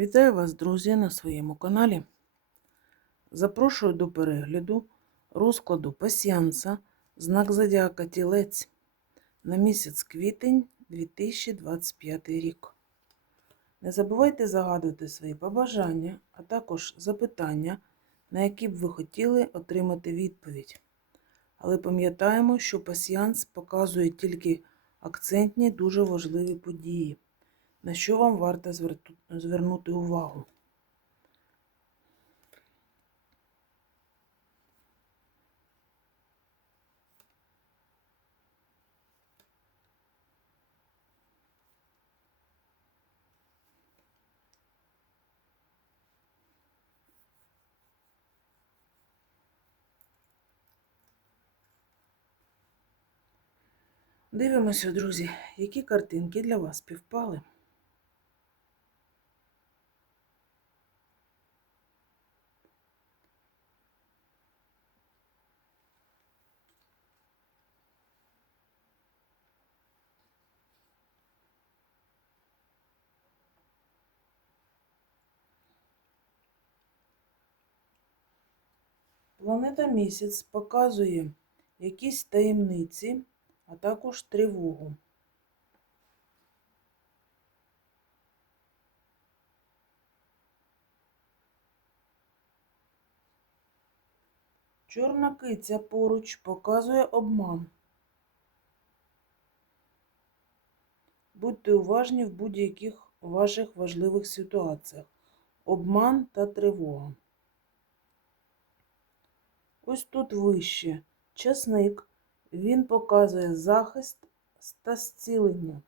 Вітаю вас, друзі, на своєму каналі. Запрошую до перегляду розкладу пасіанса знак Зодіака Тілець на місяць квітень 2025 рік. Не забувайте загадувати свої побажання, а також запитання, на які б ви хотіли отримати відповідь. Але пам'ятаємо, що пасіанс показує тільки акцентні дуже важливі події на що вам варто звернути увагу. Дивимося, друзі, які картинки для вас співпали. Планета місяць показує якісь таємниці, а також тривогу. Чорна киця поруч показує обман. Будьте уважні в будь-яких ваших важливих ситуаціях. Обман та тривога. Ось тут вище часник. Він показує захист та зцілення.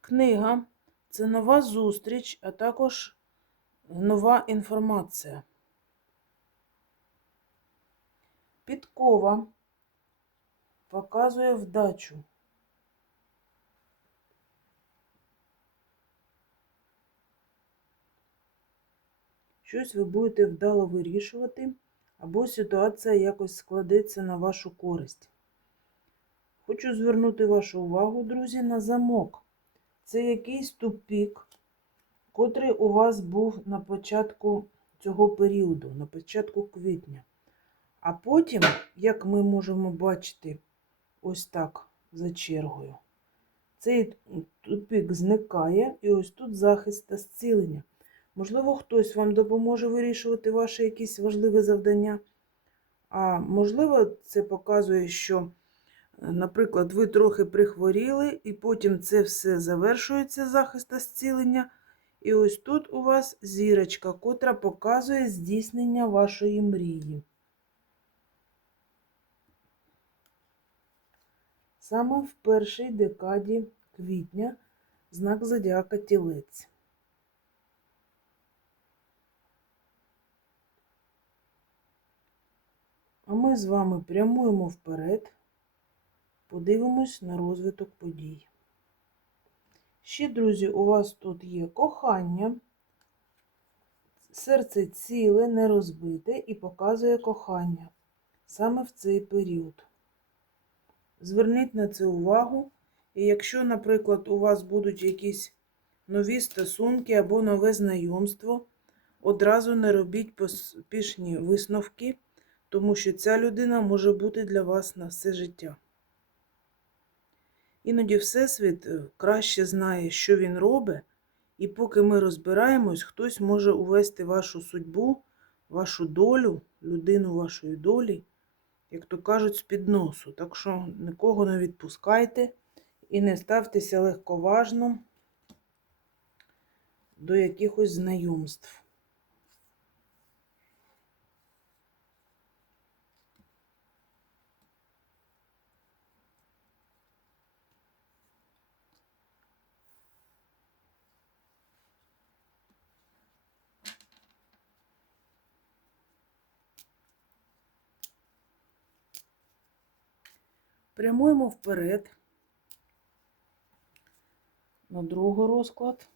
Книга це нова зустріч, а також нова інформація. Підкова показує вдачу. Щось ви будете вдало вирішувати, або ситуація якось складеться на вашу користь. Хочу звернути вашу увагу, друзі, на замок. Це якийсь тупік, котрий у вас був на початку цього періоду, на початку квітня. А потім, як ми можемо бачити, ось так за чергою, цей тупік зникає, і ось тут захист та зцілення. Можливо, хтось вам допоможе вирішувати ваші якісь важливі завдання. А можливо, це показує, що, наприклад, ви трохи прихворіли, і потім це все завершується захист та зцілення. І ось тут у вас зірочка, котра показує здійснення вашої мрії. Саме в першій декаді квітня знак зодіака тілець. А ми з вами прямуємо вперед, подивимось на розвиток подій. Ще, друзі, у вас тут є кохання, серце ціле, не розбите і показує кохання саме в цей період. Зверніть на це увагу, і якщо, наприклад, у вас будуть якісь нові стосунки або нове знайомство, одразу не робіть поспішні висновки тому що ця людина може бути для вас на все життя. Іноді Всесвіт е, краще знає, що він робить, і поки ми розбираємось, хтось може увести вашу судьбу, вашу долю, людину вашої долі, як то кажуть, з-під носу. Так що нікого не відпускайте і не ставтеся легковажно до якихось знайомств. Прямуємо вперед на другий розклад,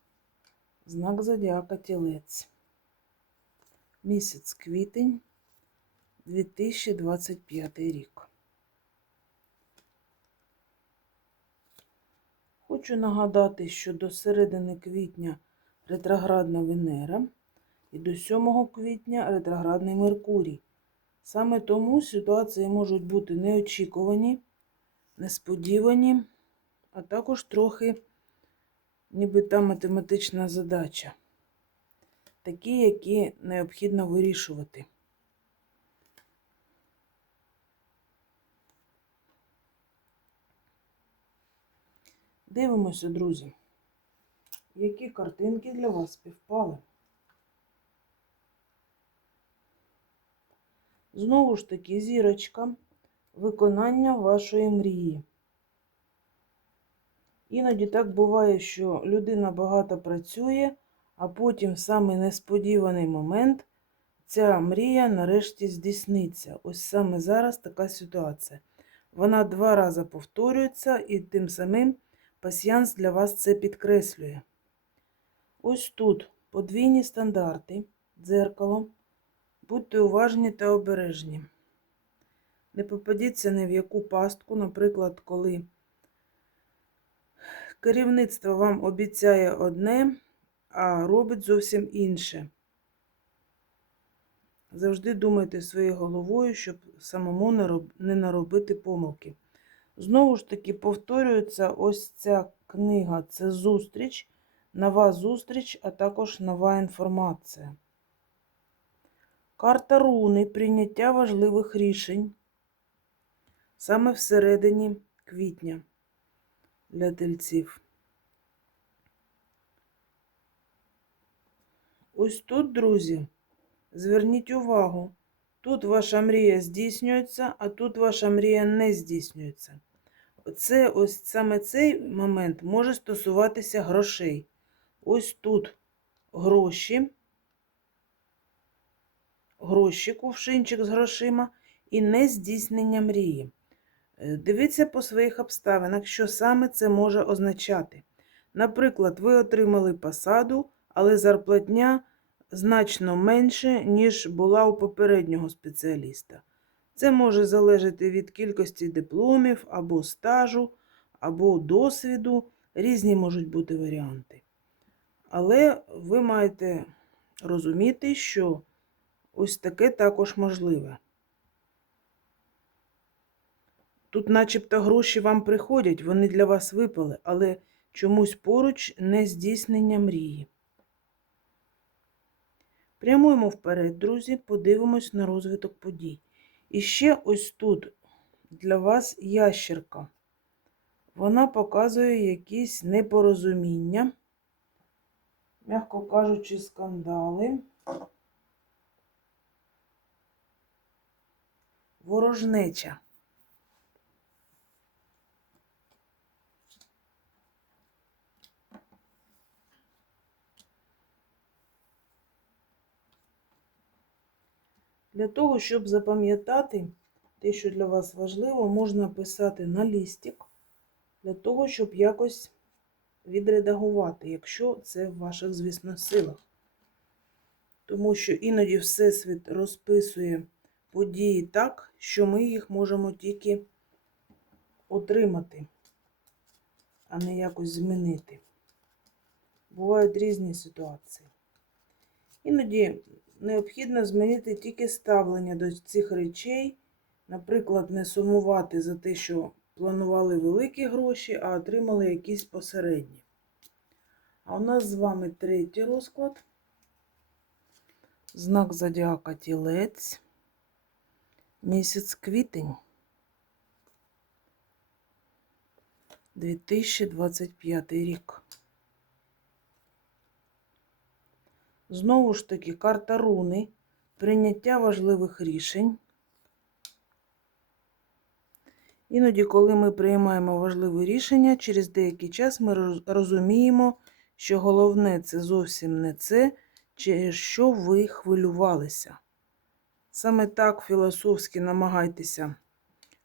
знак Зодіака Тілець. Місяць квітень 2025 рік. Хочу нагадати, що до середини квітня ретроградна Венера і до 7 квітня ретроградний Меркурій. Саме тому ситуації можуть бути неочікувані, несподівані, а також трохи ніби та математична задача. Такі, які необхідно вирішувати. Дивимося, друзі, які картинки для вас співпали. Знову ж таки, зірочка, виконання вашої мрії. Іноді так буває, що людина багато працює, а потім в самий несподіваний момент ця мрія нарешті здійсниться. Ось саме зараз така ситуація. Вона два рази повторюється, і тим самим пасіянс для вас це підкреслює. Ось тут подвійні стандарти, дзеркало. Будьте уважні та обережні. Не попадіться ні в яку пастку, наприклад, коли керівництво вам обіцяє одне, а робить зовсім інше. Завжди думайте своєю головою, щоб самому не, наробити помилки. Знову ж таки, повторюється ось ця книга це зустріч, нова зустріч, а також нова інформація. Карта руни прийняття важливих рішень саме всередині квітня для тельців. Ось тут, друзі, зверніть увагу, тут ваша мрія здійснюється, а тут ваша мрія не здійснюється. Це ось саме цей момент може стосуватися грошей. Ось тут гроші, гроші, кувшинчик з грошима і не здійснення мрії. Е, Дивіться по своїх обставинах, що саме це може означати. Наприклад, ви отримали посаду, але зарплатня значно менше, ніж була у попереднього спеціаліста. Це може залежати від кількості дипломів або стажу, або досвіду. Різні можуть бути варіанти. Але ви маєте розуміти, що ось таке також можливе. Тут, начебто, гроші вам приходять, вони для вас випали, але чомусь поруч не здійснення мрії. Прямуємо вперед, друзі, подивимось на розвиток подій. І ще ось тут для вас ящерка. Вона показує якісь непорозуміння, м'яко кажучи, скандали. Ворожнеча. Для того, щоб запам'ятати те, що для вас важливо, можна писати на лістик, для того, щоб якось відредагувати, якщо це в ваших, звісно, силах. Тому що іноді Всесвіт розписує події так, що ми їх можемо тільки отримати, а не якось змінити. Бувають різні ситуації. Іноді необхідно змінити тільки ставлення до цих речей, наприклад, не сумувати за те, що планували великі гроші, а отримали якісь посередні. А у нас з вами третій розклад. Знак зодіака тілець. Місяць квітень 2025 рік. Знову ж таки, карта руни, прийняття важливих рішень. Іноді, коли ми приймаємо важливі рішення, через деякий час ми розуміємо, що головне це зовсім не це, через що ви хвилювалися. Саме так філософськи намагайтеся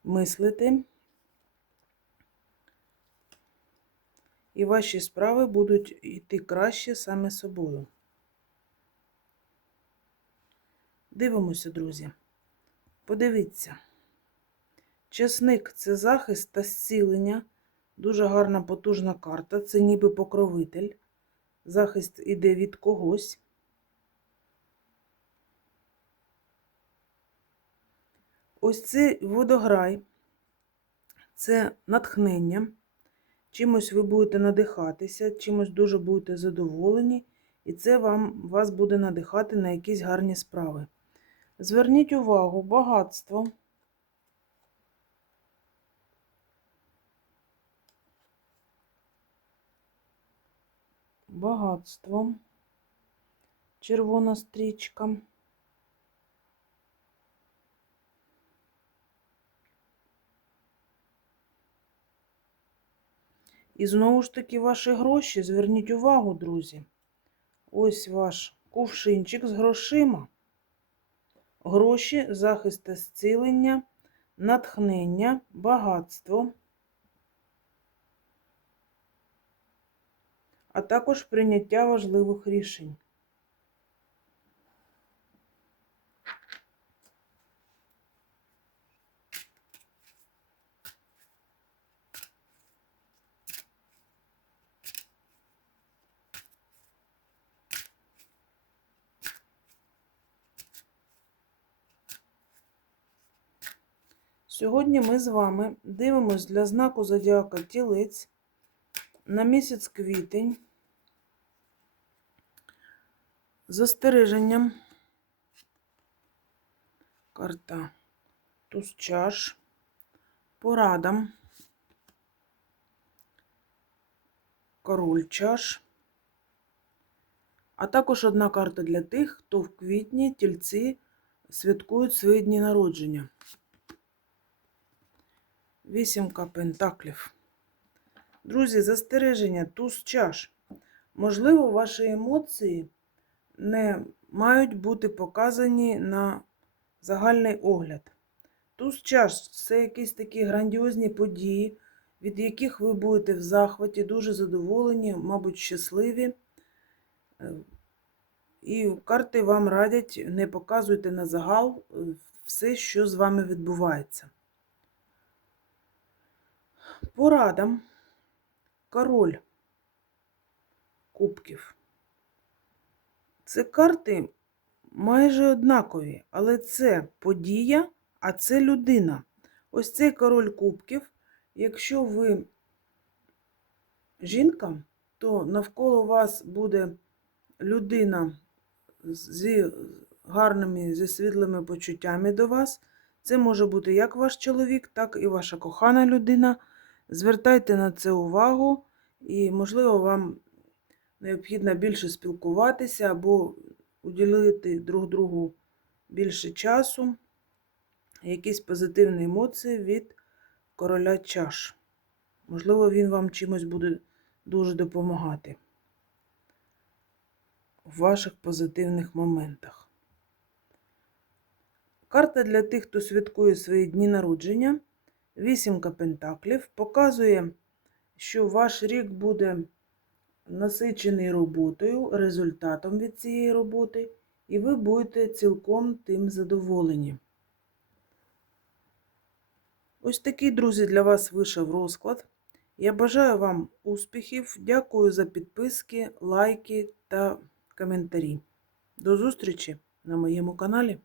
мислити, і ваші справи будуть йти краще саме собою. Дивимося, друзі. Подивіться. Чесник це захист та зцілення, Дуже гарна потужна карта. Це ніби покровитель. Захист іде від когось. Ось цей водограй це натхнення. Чимось ви будете надихатися, чимось дуже будете задоволені, і це вам, вас буде надихати на якісь гарні справи. Зверніть увагу, багатство. Багатство. Червона стрічка. І знову ж таки ваші гроші. Зверніть увагу, друзі. Ось ваш кувшинчик з грошима. Гроші, захист та зцілення, натхнення, багатство, а також прийняття важливих рішень. Сьогодні ми з вами дивимось для знаку зодіака тілець на місяць квітень. Застереженням. Карта туз чаш. Порадам. Король чаш. А також одна карта для тих, хто в квітні тільці святкують свої дні народження. Вісімка пентаклів. Друзі, застереження, туз чаш. Можливо, ваші емоції не мають бути показані на загальний огляд. Туз чаш це якісь такі грандіозні події, від яких ви будете в захваті, дуже задоволені, мабуть, щасливі. Е, І карти вам радять, не показуйте на загал е, все, що з вами відбувається. Порадам король кубків. Це карти майже однакові, але це подія, а це людина. Ось цей король кубків. Якщо ви жінка, то навколо вас буде людина зі гарними, зі світлими почуттями до вас. Це може бути як ваш чоловік, так і ваша кохана людина. Звертайте на це увагу, і, можливо, вам необхідно більше спілкуватися або уділити друг другу більше часу, якісь позитивні емоції від короля чаш. Можливо, він вам чимось буде дуже допомагати в ваших позитивних моментах. Карта для тих, хто святкує свої дні народження. Вісімка пентаклів показує, що ваш рік буде насичений роботою, результатом від цієї роботи, і ви будете цілком тим задоволені. Ось такий, друзі, для вас вийшов розклад. Я бажаю вам успіхів, дякую за підписки, лайки та коментарі. До зустрічі на моєму каналі.